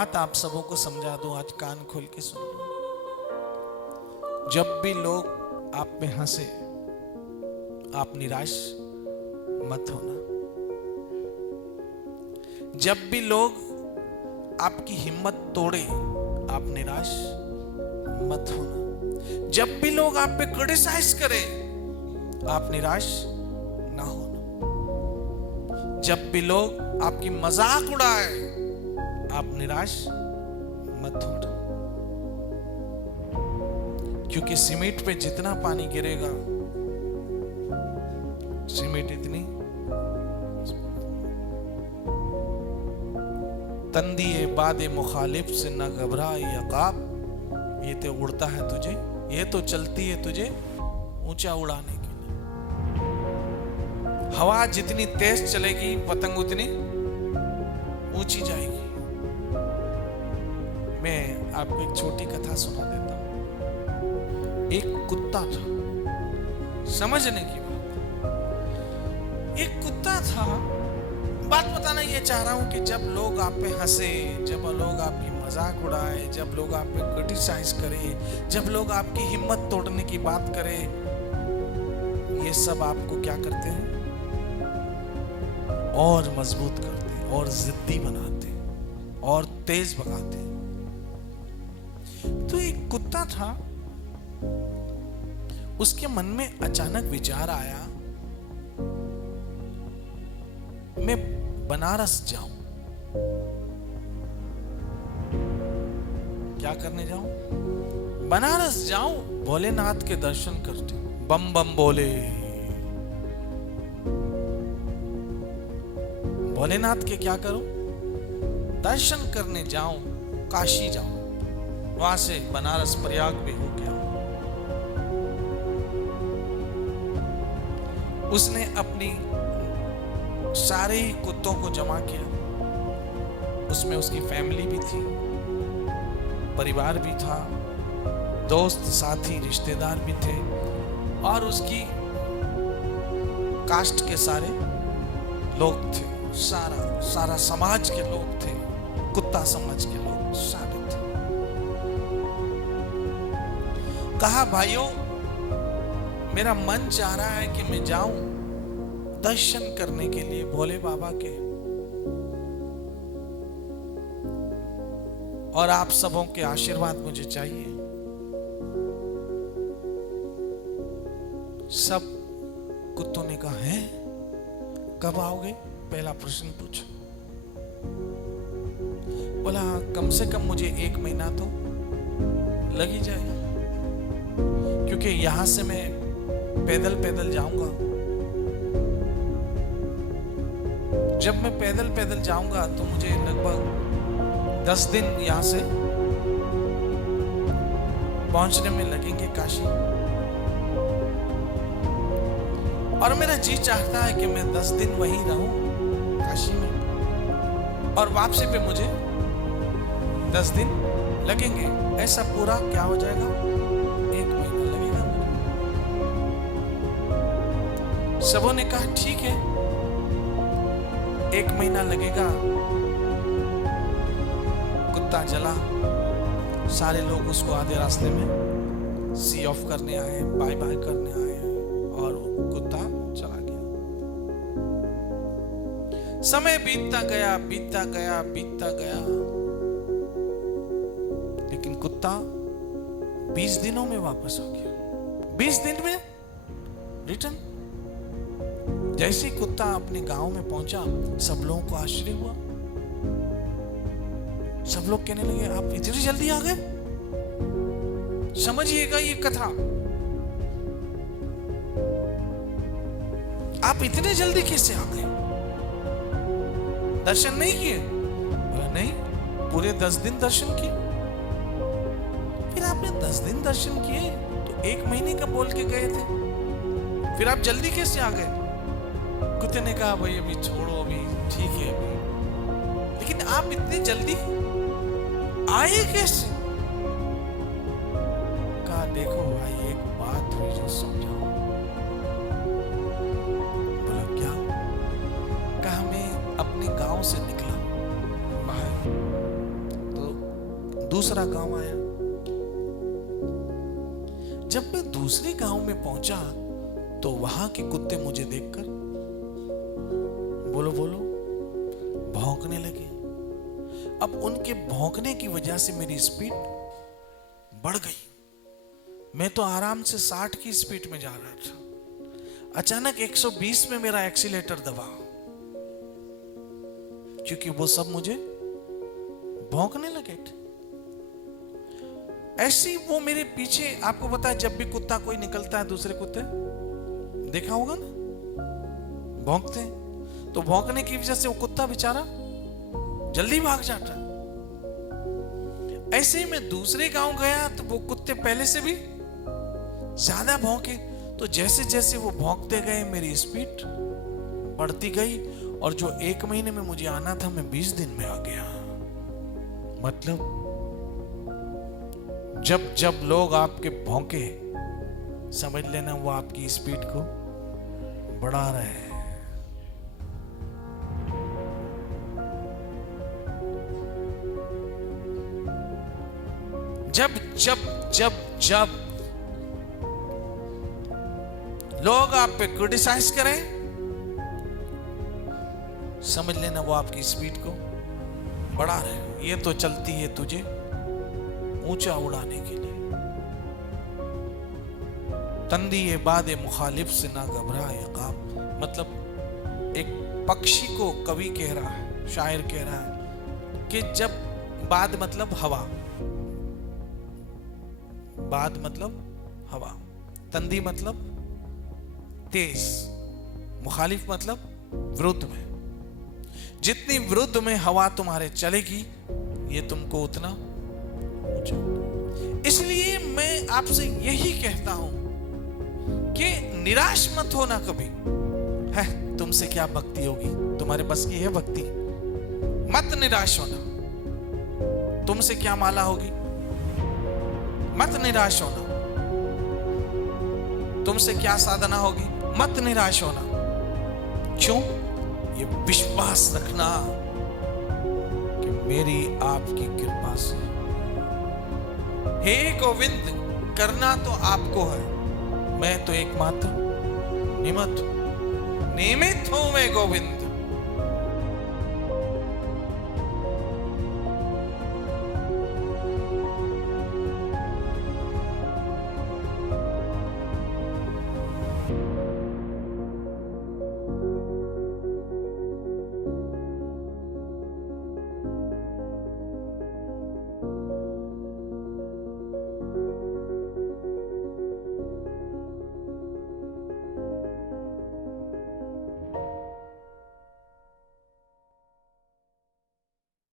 बात आप सबों को समझा दूं, आज कान खोल के सुन लो। जब भी लोग आप पे हंसे, आप निराश मत होना। जब भी लोग आपकी हिम्मत तोड़े, आप निराश मत होना। जब भी लोग आप पे क्रिटिसाइज करें, आप निराश ना होना। जब भी लोग आपकी मजाक उड़ाए, आप निराश मत होना। क्योंकि सीमेंट पे जितना पानी गिरेगा, सीमेंट इतनी तंदिए बादे मुखालिफ से न घबराए अकाब। ये तो उड़ता है तुझे, ये तो चलती है तुझे ऊंचा उड़ाने के लिए। हवा जितनी तेज चलेगी, पतंग उतनी ऊंची जाएगी। मैं आपको एक छोटी कथा सुना देता हूं। एक कुत्ता था, समझने की बात। एक कुत्ता था। बात बताना ये चाह रहा हूं कि जब लोग आप पे हंसे, जब लोग आपकी मजाक उड़ाए, जब लोग आप पे क्रिटिसाइज करें, जब लोग आपकी हिम्मत तोड़ने की बात करें, ये सब आपको क्या करते हैं? और मजबूत करते हैं, और जिद्दी बनाते हैं, और तेज भगाते हैं। तो एक कुत्ता था, उसके मन में अचानक विचार आया, मैं बनारस जाऊं। क्या करने जाऊं? बनारस जाऊं, भोलेनाथ के दर्शन करते। बम बम बोले। भोलेनाथ के क्या करूं? दर्शन करने जाऊं, काशी जाऊं, वहां से बनारस प्रयाग भी हो गया। उसने अपनी सारे ही कुत्तों को जमा किया। उसमें उसकी फैमिली भी थी, परिवार भी था, दोस्त साथी रिश्तेदार भी थे, और उसकी कास्ट के सारे लोग थे। सारा समाज के लोग थे, कुत्ता समाज के लोग सारे थे। कहा, भाइयों, मेरा मन चाह रहा है कि मैं जाऊं दर्शन करने के लिए भोले बाबा के, और आप सबों के आशीर्वाद मुझे चाहिए। सब कुत्तों ने कहा, है कब आओगे? पहला प्रश्न पूछा। बोला, कम से कम मुझे 1 महीना तो लग ही जाएगा, क्योंकि यहां से मैं पैदल पैदल जाऊंगा। जब मैं पैदल पैदल जाऊंगा तो मुझे लगभग 10 दिन यहां से पहुंचने में लगेंगे काशी। और मेरा जी चाहता है कि मैं 10 दिन वहीं रहूं काशी में, और वापसी पे मुझे 10 दिन लगेंगे। ऐसा पूरा क्या हो जाएगा? 1 महीना लगेगा। सबों ने कहा, ठीक है, 1 महीना लगेगा। कुत्ता चला, सारे लोग उसको आधे रास्ते में सी ऑफ करने आए, बाय बाय करने आए, और कुत्ता चला गया। समय बीतता गया, बीतता गया, बीतता गया, लेकिन कुत्ता 20 दिनों में वापस आ गया। 20 दिन में रिटर्न। जैसे ही कुत्ता अपने गांव में पहुंचा, सब लोगों को आश्चर्य हुआ। सब लोग कहने लगे, आप इतनी जल्दी आ गए? समझिएगा ये कथा, आप इतने जल्दी कैसे आ गए? दर्शन नहीं किए? बोला, नहीं, पूरे 10 दिन दर्शन किए। फिर आपने 10 दिन दर्शन किए तो 1 महीने का बोल के गए थे, फिर आप जल्दी कैसे आ गए? कुत्ते ने कहा, भाई अभी छोड़ो, अभी ठीक है अभी, लेकिन आप इतनी जल्दी आए कैसे? कहा, देखो भाई, एक बात हुई जो समझाओ। बोला, क्या? कहा, मैं अपने गांव से निकला बाहर, दूसरा गांव आया। जब मैं दूसरे गांव में पहुंचा तो वहां के कुत्ते मुझे देखकर बोलो बोलो भौंकने लगे। अब उनके भौंकने की वजह से मेरी स्पीड बढ़ गई। मैं तो आराम से 60 की स्पीड में जा रहा था। अचानक 120 में मेरा एक्सीलेटर दबा, क्योंकि वो सब मुझे भौंकने लगे थे। ऐसी वो मेरे पीछे, आपको पता है जब भी कुत्ता कोई निकलता है, दूसरे कुत्ते देखा होगा ना, भौंकते हैं। तो भौंकने की वजह से वो कुत्ता बेचारा जल्दी भाग जाता। ऐसे ही मैं दूसरे गांव गया तो वो कुत्ते पहले से भी ज्यादा भौंके। तो जैसे जैसे वो भौंकते गए मेरी स्पीड बढ़ती गई, और जो 1 महीने में मुझे आना था मैं 20 दिन में आ गया। मतलब जब जब लोग आपके भौंके, समझ लेना वो आपकी स्पीड को बढ़ा रहे हैं। जब जब जब जब लोग आप पे क्रिटिसाइज करें, समझ लेना वो आपकी स्पीड को बढ़ा रहे हैं। ये तो चलती है तुझे ऊंचा उड़ाने के लिए। तंदी ये बादे मुखालिफ से ना घबरा यकाब। मतलब एक पक्षी को कवि कह रहा है, शायर कह रहा है कि जब बाद मतलब हवा, बाद मतलब हवा, तंदी मतलब तेज, मुखालिफ मतलब विरुद्ध में। जितनी विरुद्ध में हवा तुम्हारे चलेगी, ये तुमको उतना ऊंचा। इसलिए मैं आपसे यही कहता हूं कि निराश मत होना कभी। है तुमसे क्या भक्ति होगी, तुम्हारे बस की है भक्ति, मत निराश होना। तुमसे क्या माला होगी, मत निराश होना। तुमसे क्या साधना होगी, मत निराश होना। क्यों? ये विश्वास रखना कि मेरी आपकी कृपा से, हे गोविंद, करना तो आपको है, मैं तो एकमात्र निमित्त हूं मैं गोविंद।